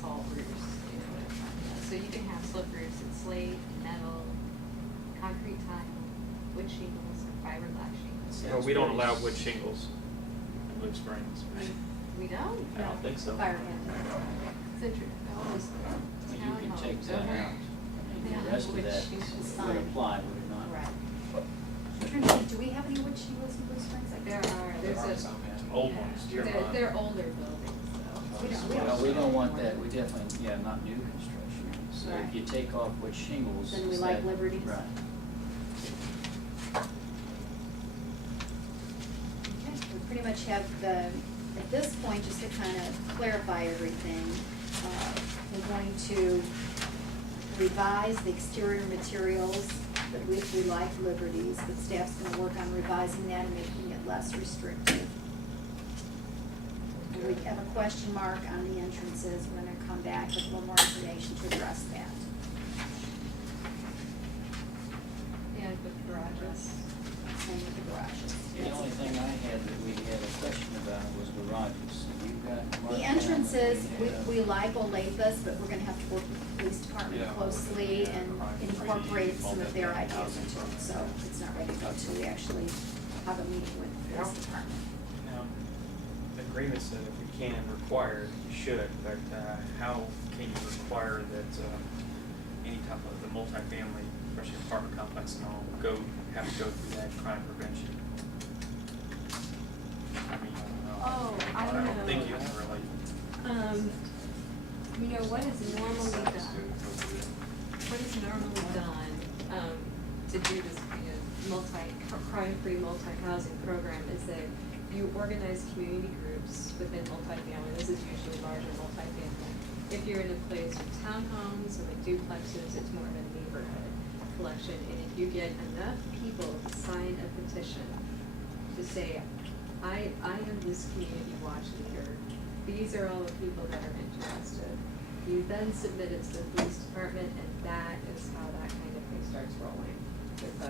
asphalt roofs, you know what I'm talking about. So you can have slip roofs in slate, metal, concrete tile, wood shingles, or fiberglass shingles. No, we don't allow wood shingles in Blue Springs. We don't? I don't think so. Fire It's interesting. All those Well, you can townhomes take that over- out, and Yeah, the rest of wood that shingles. would apply, would it not? Right. I'm trying to think, do we have any wood shingles in Blue Springs? Like There's a. Some old yeah, ones, They're older buildings, though. Well, we don't want that, we definitely, yeah, not new construction. So Right. if you take off wood shingles. Then we is like that- liberties. Right. Okay, we pretty much have the, at this point, just to kind of clarify everything, we're going to revise the exterior materials, but we like liberties, but staff's gonna work on revising that and making it less restrictive. And we have a question mark on the entrances, we're gonna come back with a little more information to address that. And with garages. Same with the garages. The only thing I had that we had a question about was garages. You've got. marked The down entrances, what have. we like Olathe, but we're gonna have to work with the police department Yeah. closely and incorporate some of their ideas into it, so it's not ready to go till we actually have a meeting with the police department. Now, the agreement said if we can require, it, you should, but how can you require that any type of the multifamily, especially apartment complex and all, have to go through that crime prevention? I mean, I don't know. Oh, I don't know. think you can really. You know, what is normally done, to do this, crime-free multi-housing program is that you organize community groups within multifamily. This is usually larger multifamily. If you're in a place with townhomes or with duplexes, it's more of a neighborhood collection. And if you get enough people to sign a petition to say, I am this community watch leader, these are all the people that are interested. You then submit it to the police department, and that is how that kind of thing starts rolling with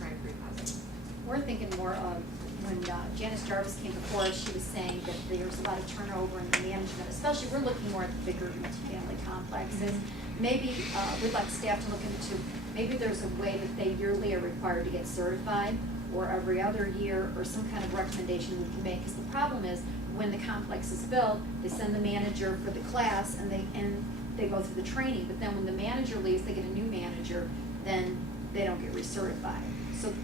crime-free housing. We're thinking more of, when Janice Jarvis came before us, she was saying that there's a lot of turnover in the management, especially, we're looking more at the bigger multifamily complexes. Maybe, we'd like staff to look into, maybe there's a way that they yearly are required to get certified, or every other year, or some kind of recommendation we can make, because the problem is, when the complex is built, they send the manager for the class, and they go through the training, but then when the manager leaves, they get a new manager, then they don't get recertified. So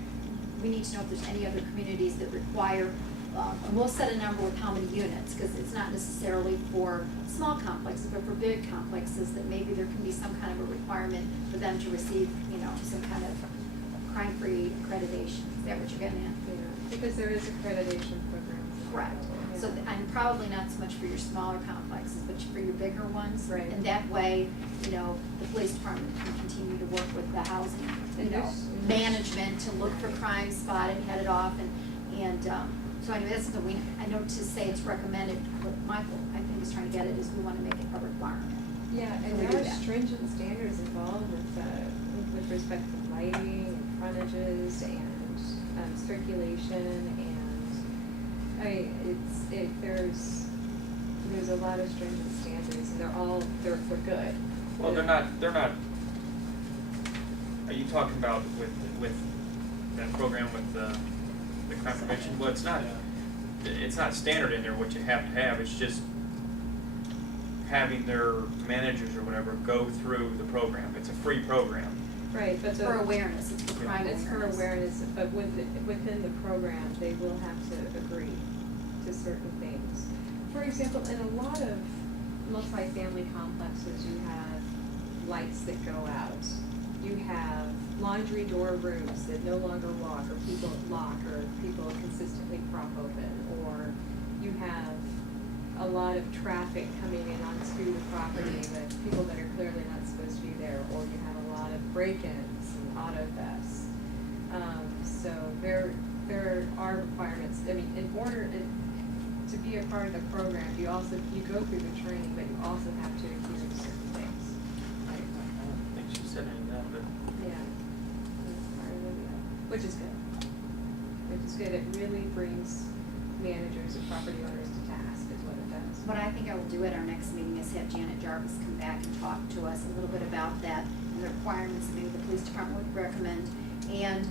we need to know if there's any other communities that require, and we'll set a number with how many units, because it's not necessarily for small complexes, but for big complexes, that maybe there can be some kind of a requirement for them to receive, some kind of crime-free accreditation. Is that what you're getting at? Yeah, because there is accreditation programs. Correct. Yeah. So, and probably not so much for your smaller complexes, but for your bigger ones. Right. And that way, the police department can continue to work with the housing, And there's- management to look for crime, spot it, head it off, and, so anyway, that's something I know to say it's recommended, what Michael, I think, is trying to get at, is we wanna make it a requirement. Yeah, and We there do are that. stringent standards involved with respect to lighting, and frontages, and circulation, and there's a lot of stringent standards, and they're good. Well, they're not, are you talking about with that program with the crime prevention? Well, it's not standard in there what you have to have, it's just having their managers or whatever go through the program. It's a free program. Right, but It's for awareness, it's for crime awareness. It's for awareness, but within the program, they will have to agree to certain things. For example, in a lot of multifamily complexes, you have lights that go out. You have laundry door rooms that no longer lock, or people consistently prop open, or you have a lot of traffic coming in onto the property with people that are clearly not supposed to be there, or you have a lot of break-ins and auto thefts. So there are requirements. I mean, in order to be a part of the program, you go through the training, but you also have to adhere to certain things. I don't think she said any of that, but Yeah, that's part of it, yeah. Which is good. Which is good. It really brings managers and property owners to task, is what it does. What I think I will do at our next meeting is have Janet Jarvis come back and talk to us a little bit about that and the requirements that maybe the police department would recommend. And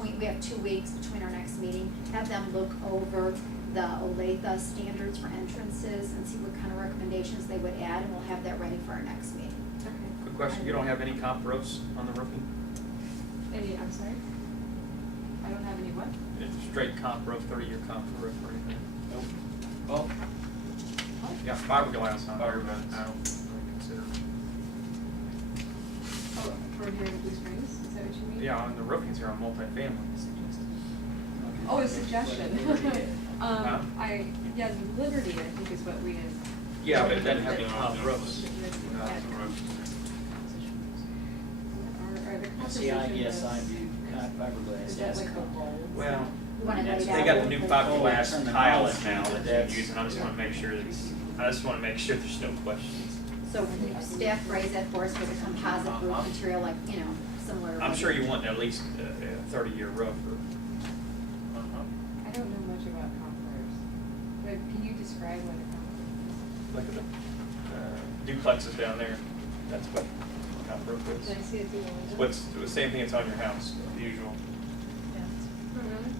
we have 2 weeks between our next meeting, have them look over the Olathe standards for entrances and see what kind of recommendations they would add, and we'll have that ready for our next meeting. Okay. Quick question, you don't have any comp roofs on the roofing? I'm sorry? I don't have any what? It's straight comp roof, 30-year comp roof or anything? Nope. Well, Yeah, fiberglass on it, Fiberglass. but I don't really consider. Oh, for here in Blue Springs, is that what you mean? Yeah, on the roofings here on multifamily. Oh, a suggestion. Huh? Yeah, Liberty, I think is what we had. Yeah, but it doesn't have any comp Yeah. roofs. Are the see, I composition guess of- I view fiberglass Is that as like a comp. bowl? Well, You wanna lay That's- it they out? got the new fiberglass tile in now But that that's- they're using, I just wanna make sure there's no questions. So when you staff phrase that for us with a composite roof material, like, you know, similar. I'm sure you want at least a 30-year roof or. I don't know much about compros, but can you describe what a compro Look at the duplexes down there, that's what comp roof is? Can I is. see it through the window? What's the same thing that's on your house, the usual. Oh, really?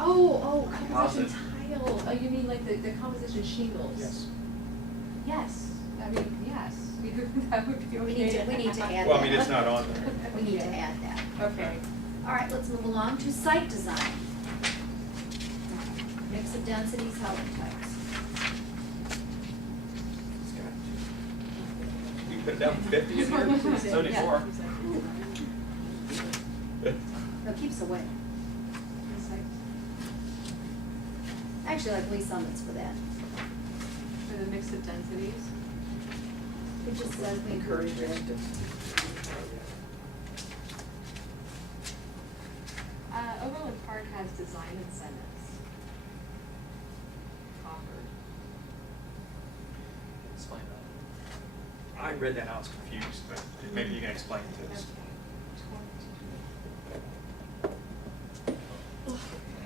Oh, composition Composite. tile, oh, you mean like the composition shingles? Yes. Yes, I mean, yes, that would be okay. We need to add Well, I mean, that. it's not on there. We need to add that. Okay. All right, let's move along to site design. Mix of densities, housing types. You put it down to 50 in here, 74. No, keeps away. I actually like Lee Summits for that. For the mix of densities? It just says we encourage it. Overland Park has design incentives offered. Explain that. I read that, I was confused, but maybe you can explain it to us.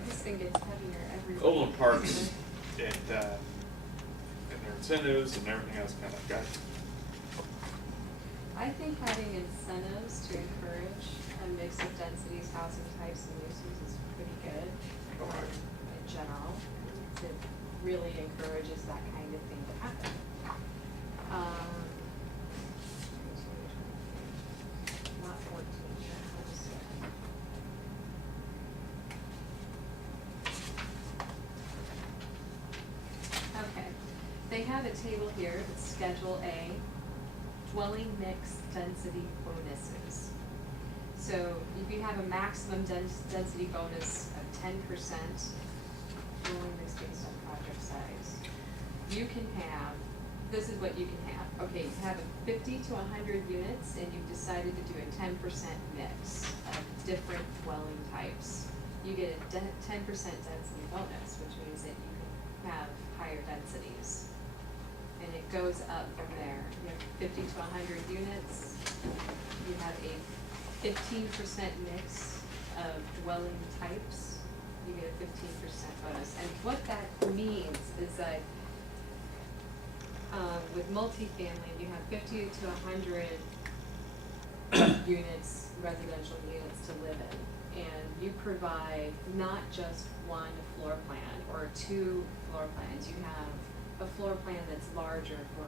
This thing gets heavier every. Overland Parks and their incentives and everything else kind of got. I think having incentives to encourage a mix of densities, housing types, and uses is pretty good. Okay. In general, it really encourages that kind of thing to happen. Not 14, that's 26. Okay, they have a table here, it's Schedule A, dwelling mix density bonuses. So if you have a maximum density bonus of 10%, dwelling mix based on project size, you can have, this is what you can have. Okay, you have a 50 to 100 units and you've decided to do a 10% mix of different dwelling types. You get a 10% density bonus, which means that you can have higher densities. And it goes up from there. You have 50 to 100 units. You have a 15% mix of dwelling types. You get a 15% bonus. And what that means is that with multifamily, you have 50 to 100 units, residential units to live in. And you provide not just one floor plan or two floor plans. You have a floor plan that's larger for